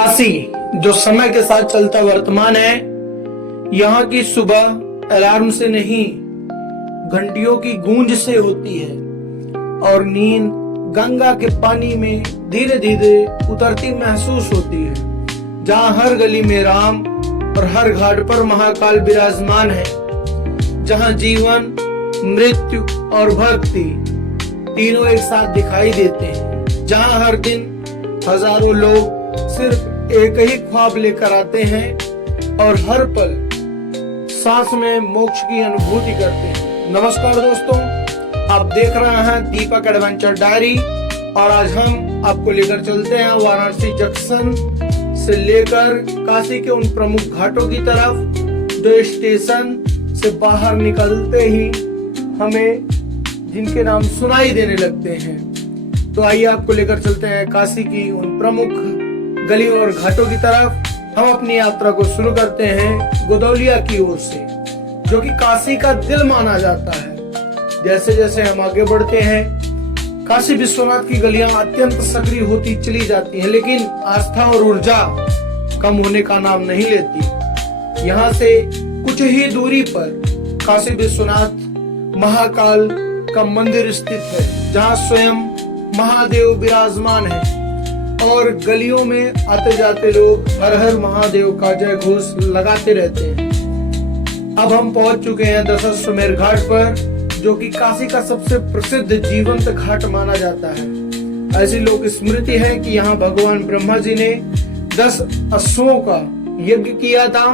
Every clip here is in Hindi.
काशी जो समय के साथ चलता वर्तमान है, यहाँ की सुबह अलार्म से नहीं घंटियों की गूंज से होती है और नींद गंगा के पानी में धीरे धीरे उतरती महसूस होती है। जहाँ हर गली में राम और हर घाट पर महाकाल विराजमान है, जहाँ जीवन, मृत्यु और भक्ति तीनों एक साथ दिखाई देते हैं, जहाँ हर दिन हजारों लोग सिर्फ एक ही ख्वाब लेकर आते हैं और हर पल सांस में मोक्ष की अनुभूति करते हैं। नमस्कार दोस्तों, आप देख रहे हैं दीपक एडवेंचर डायरी और आज हम आपको लेकर चलते हैं वाराणसी जंक्शन से लेकर काशी के उन प्रमुख घाटों की तरफ जो स्टेशन से बाहर निकलते ही हमें जिनके नाम सुनाई देने लगते हैं। तो आइए आपको लेकर चलते हैं काशी की उन प्रमुख गलियों और घाटों की तरफ। हम अपनी यात्रा को शुरू करते हैं गोदौलिया की ओर से, जो कि काशी का दिल माना जाता है। जैसे जैसे हम आगे बढ़ते हैं, काशी विश्वनाथ की गलियां अत्यंत सक्रिय होती चली जाती हैं, लेकिन आस्था और ऊर्जा कम होने का नाम नहीं लेती। यहाँ से कुछ ही दूरी पर काशी विश्वनाथ महाकाल का मंदिर स्थित है, जहाँ स्वयं महादेव विराजमान है और गलियों में आते जाते लोग हर हर महादेव का जय घोष लगाते रहते हैं। अब हम पहुंच चुके हैं दशाश्वमेध घाट पर, जो कि काशी का सबसे प्रसिद्ध जीवंत घाट माना जाता है। ऐसी लोक स्मृति है कि यहाँ भगवान ब्रह्मा जी ने 10 अश्वों का यज्ञ किया था।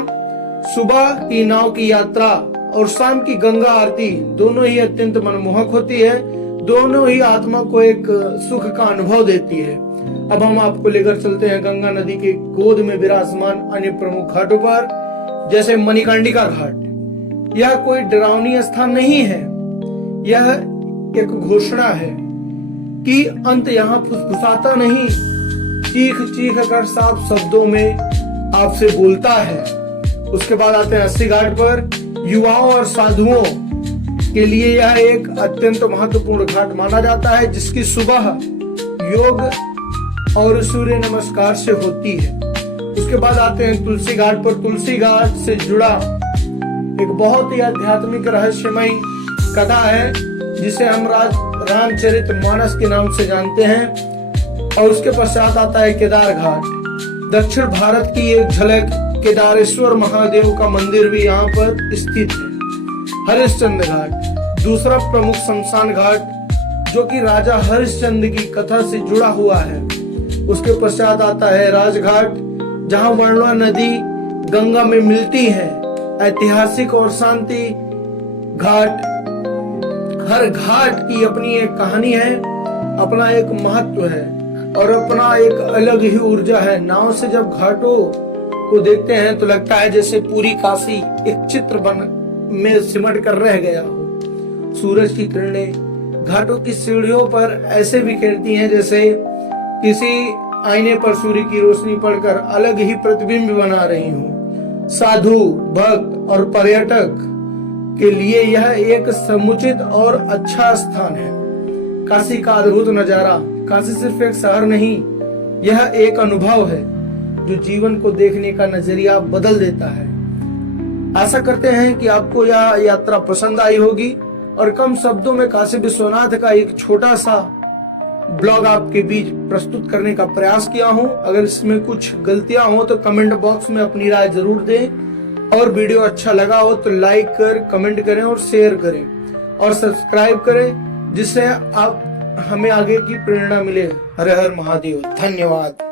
सुबह की नाव की यात्रा और शाम की गंगा आरती दोनों ही अत्यंत मनमोहक होती है, दोनों ही आत्मा को एक सुख का अनुभव देती है। अब हम आपको लेकर चलते हैं गंगा नदी के गोद में विराजमान अन्य प्रमुख घाटों पर, जैसे मणिकर्णिका घाट। यह कोई डरावनी स्थान नहीं है, यह एक घोषणा है कि अंत यहाँ फुसफुसाता नहीं, चीख चीख कर साफ शब्दों में आपसे बोलता है। उसके बाद आते हैं अस्सी घाट पर। युवाओं और साधुओं के लिए यह एक अत्यंत महत्वपूर्ण घाट माना जाता है, जिसकी सुबह योग और सूर्य नमस्कार से होती है। उसके बाद आते हैं तुलसी घाट पर। तुलसी घाट से जुड़ा एक बहुत ही आध्यात्मिक रहस्यमय कथा है, जिसे हम रामचरितमानस के नाम से जानते हैं। और उसके पश्चात आता है केदार घाट। दक्षिण भारत की एक झलक केदारेश्वर महादेव का मंदिर भी यहाँ पर स्थित है। हरिश्चंद्र घाट दूसरा प्रमुख शमशान घाट, जो कि राजा हरिश्चंद्र की कथा से जुड़ा हुआ है। उसके पश्चात आता है राजघाट, जहां वर्णा नदी गंगा में मिलती है। ऐतिहासिक और शांति घाट। हर घाट की अपनी एक कहानी है, अपना एक महत्व है और अपना एक अलग ही ऊर्जा है। नाव से जब घाटों को देखते हैं तो लगता है जैसे पूरी काशी एक चित्र बन में सिमट कर रह गया हो। सूरज की किरणें घाटों की सीढ़ियों पर ऐसे बिखेरती हैं जैसे किसी आईने पर सूर्य की रोशनी पड़कर अलग ही प्रतिबिंब बना रही हो। साधु, भक्त और पर्यटक के लिए यह एक समुचित और अच्छा स्थान है। काशी का अद्भुत नजारा। काशी सिर्फ एक शहर नहीं, यह एक अनुभव है जो जीवन को देखने का नजरिया बदल देता है। आशा करते हैं कि आपको यह यात्रा पसंद आई होगी और कम शब्दों में काशी विश्वनाथ का एक छोटा सा ब्लॉग आपके बीच प्रस्तुत करने का प्रयास किया हूं। अगर इसमें कुछ गलतियां हो तो कमेंट बॉक्स में अपनी राय जरूर दें और वीडियो अच्छा लगा हो तो लाइक कर कमेंट करें और शेयर करें और सब्सक्राइब करें, जिससे आप हमें आगे की प्रेरणा मिले। हर हर महादेव। धन्यवाद।